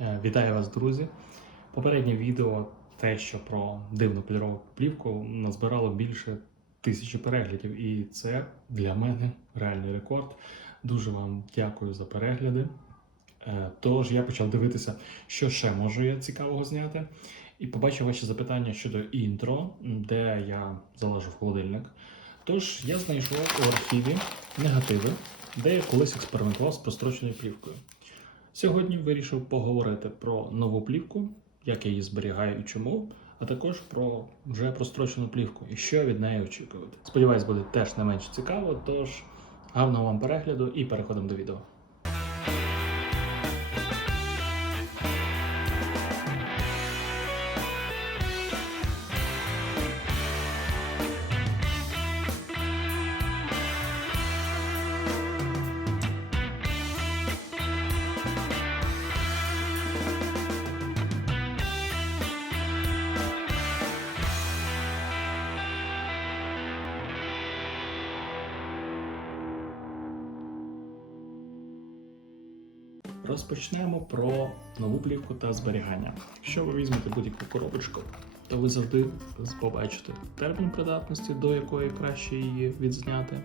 Е, Вітаю вас, друзі! Попереднє відео, те, що про дивну кольорову плівку, назбирало більше тисячі переглядів, і це для мене реальний рекорд. Дуже вам дякую за перегляди. Е, Тож я почав дивитися, що ще можу я цікавого зняти. І побачив ваші запитання щодо інтро, де я залажу в холодильник. Тож я знайшов у архіві негативи, де я колись експериментував з простроченою плівкою. Сьогодні вирішив поговорити про нову плівку, як я її зберігаю і чому, а також про вже прострочену плівку і що від неї очікувати. Сподіваюсь, буде теж не менш цікаво, тож гарного вам перегляду і переходимо до відео. Розпочнемо про нову плівку та зберігання. Якщо ви візьмете будь-яку коробочку, то ви завжди побачите термін придатності, до якої краще її відзняти,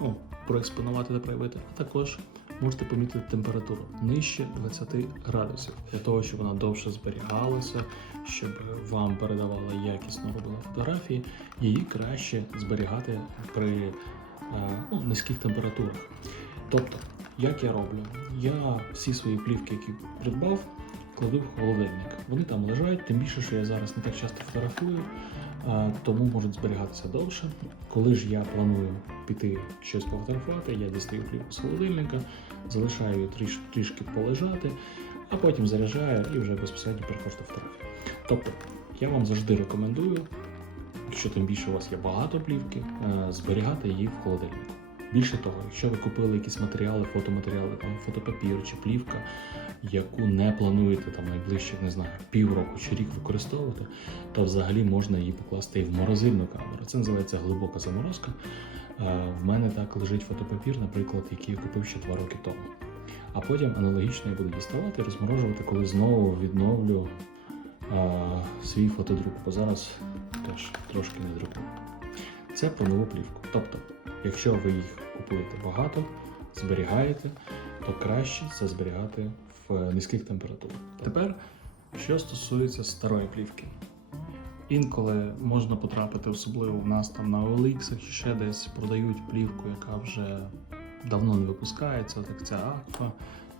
ну, проекспонувати та проявити, а також можете помітити температуру нижче 20 градусів для того, щоб вона довше зберігалася, щоб вам передавала якісно робила фотографії, її краще зберігати при е, ну, низьких температурах. Тобто, як я роблю? Я всі свої плівки, які придбав, кладу в холодильник. Вони там лежать, тим більше, що я зараз не так часто фотографую, тому можуть зберігатися довше. Коли ж я планую піти щось пофотографувати, я дістаю плівку з холодильника, залишаю її тріш, трішки полежати, а потім заряджаю і вже безпосередньо переходжу до фотографії. Тобто, я вам завжди рекомендую, якщо тим більше у вас є багато плівки, е, зберігати її в холодильнику. Більше того, якщо ви купили якісь матеріали, фотоматеріали, там фотопапір чи плівка, яку не плануєте там найближчих, не знаю, півроку чи рік використовувати, то взагалі можна її покласти і в морозильну камеру. Це називається глибока заморозка. Е, В мене так лежить фотопапір, наприклад, який я купив ще два роки тому. А потім аналогічно я буду діставати і розморожувати, коли знову відновлю е, свій фотодрук, бо зараз теж трошки не друкую. Це про нову плівку. Тобто, якщо ви їх купуєте багато, зберігаєте, то краще це зберігати в низьких температурах. Тепер, що стосується старої плівки. Інколи можна потрапити, особливо в нас там на OLX чи ще десь продають плівку, яка вже давно не випускається, так ця Aqua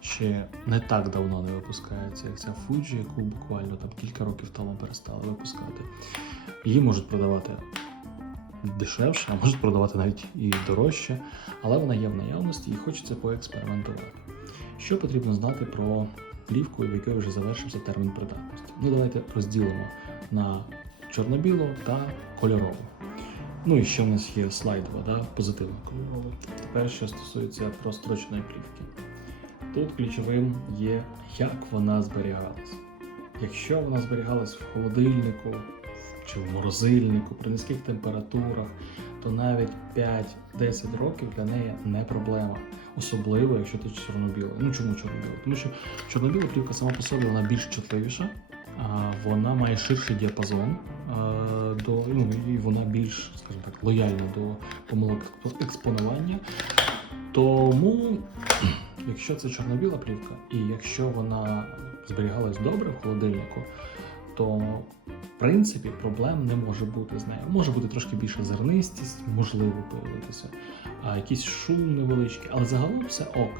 ще не так давно не випускається, як ця Fuji, яку буквально там кілька років тому перестали випускати. Її можуть продавати дешевше, а можуть продавати навіть і дорожче, але вона є в наявності і хочеться поекспериментувати. Що потрібно знати про плівку, в якої вже завершився термін придатності? Ну, давайте розділимо на чорно-білу та кольорову. Ну і ще в нас є слайдова, да, позитивно кольорова. Тепер, що стосується простроченої плівки. Тут ключовим є, як вона зберігалась. Якщо вона зберігалась в холодильнику чи в морозильнику при низьких температурах, то навіть 5-10 років для неї не проблема. Особливо, якщо це чорнобіле. Ну чому чорнобіле? Тому що чорнобіла плівка сама по собі вона більш чутливіша, вона має ширший діапазон, до, ну, і вона більш, скажімо так, лояльна до помилок експонування. Тому, якщо це чорно-біла плівка, і якщо вона зберігалась добре в холодильнику, то в принципі проблем не може бути з нею. Може бути трошки більша зернистість, можливо появитися, а якийсь шум невеличкий, але загалом все ок.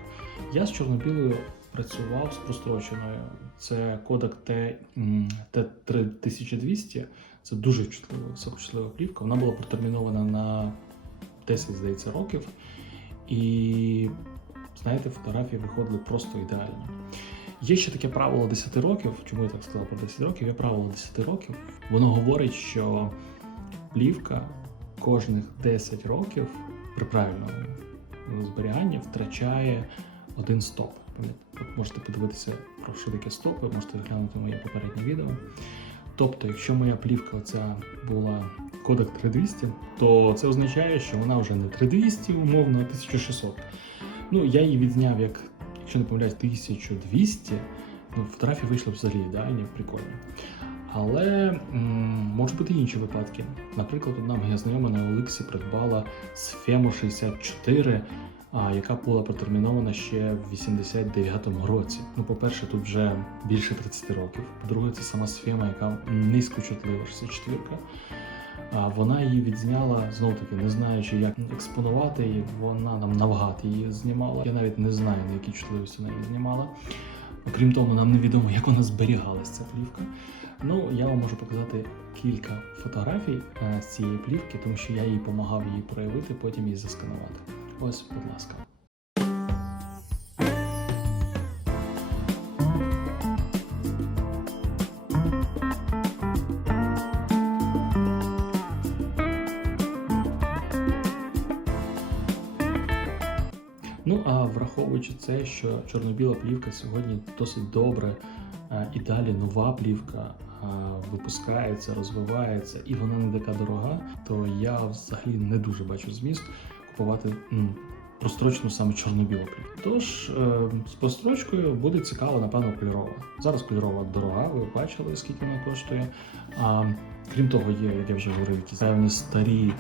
Я з чорно-білою працював з простроченою. Це кодек Т, м, Т3200. Це дуже чутлива, високочутлива плівка. Вона була протермінована на 10, здається, років. І знаєте, фотографії виходили просто ідеально. Є ще таке правило 10 років. Чому я так сказав про 10 років? Є правило 10 років. Воно говорить, що плівка кожних 10 років при правильному зберіганні втрачає один стоп. Можете подивитися про що таке стопи, можете глянути моє попереднє відео. Тобто, якщо моя плівка оця була кодек 3200, то це означає, що вона вже не 3200, умовно, а 1600. Ну, я її відзняв як, якщо не помиляюсь, 1200, Ну, фотографії вийшли взагалі ідеальні, прикольні. Але можуть бути інші випадки. Наприклад, одна моя знайома на Олексі придбала сфему 64, а, яка була протермінована ще в 89-му році. Ну, по-перше, тут вже більше 30 років. По-друге, це сама сфема, яка низькочутлива 64. А вона її відзняла знову таки, не знаючи, як експонувати її. Вона нам навгад її знімала. Я навіть не знаю, на якій чутливості вона її знімала. Окрім того, нам невідомо, як вона зберігалась ця плівка. Ну, я вам можу показати кілька фотографій е, з цієї плівки, тому що я їй допомагав її проявити, потім її засканувати. Ось, будь ласка. Враховуючи це, що чорно-біла плівка сьогодні досить добре е, і далі нова плівка е, випускається, розвивається, і вона не така дорога, то я взагалі не дуже бачу зміст купувати м, прострочну саме чорно-білу плівку. Тож е, з прострочкою буде цікаво, напевно, кольорова. Зараз кольорова дорога, ви бачили, скільки вона коштує. А, крім того, є, як я вже говорив, якісь певні старі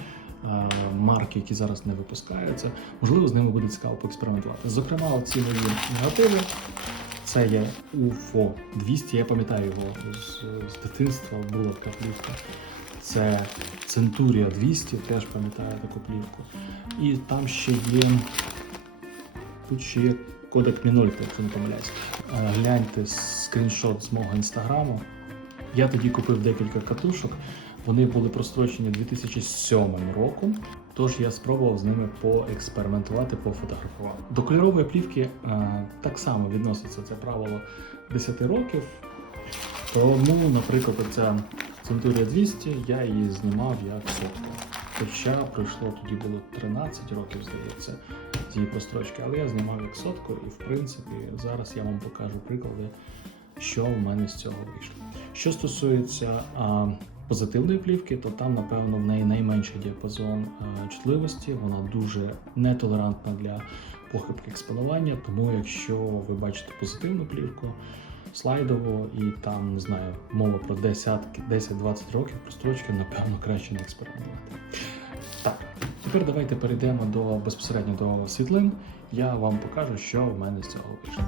марки, які зараз не випускаються. Можливо, з ними буде цікаво поекспериментувати. Зокрема, ці нові негативи. Це є UFO 200, я пам'ятаю його з, з дитинства, була така плівка. Це Centuria 200, теж пам'ятаю таку плівку. І там ще є. Тут ще є кодек Мінольта, якщо не помиляюсь. Е, Гляньте скріншот з мого інстаграму. Я тоді купив декілька катушок. Вони були прострочені 2007 роком. Тож я спробував з ними поекспериментувати, пофотографувати. До кольорової плівки е, так само відноситься це правило 10 років. Тому, наприклад, ця Centuria 200 я її знімав як сотку. Хоча пройшло тоді було 13 років, здається, з її прострочки, але я знімав як сотку, і в принципі зараз я вам покажу приклади, що в мене з цього вийшло. Що стосується а, позитивної плівки, то там, напевно, в неї найменший діапазон а, чутливості, вона дуже нетолерантна для похибки експонування. Тому, якщо ви бачите позитивну плівку, слайдову і там не знаю, мова про десятки, 10-20 років прострочки, напевно, краще не експериментувати. Так, тепер давайте перейдемо до безпосередньо до світлин. Я вам покажу, що в мене з цього вийшло.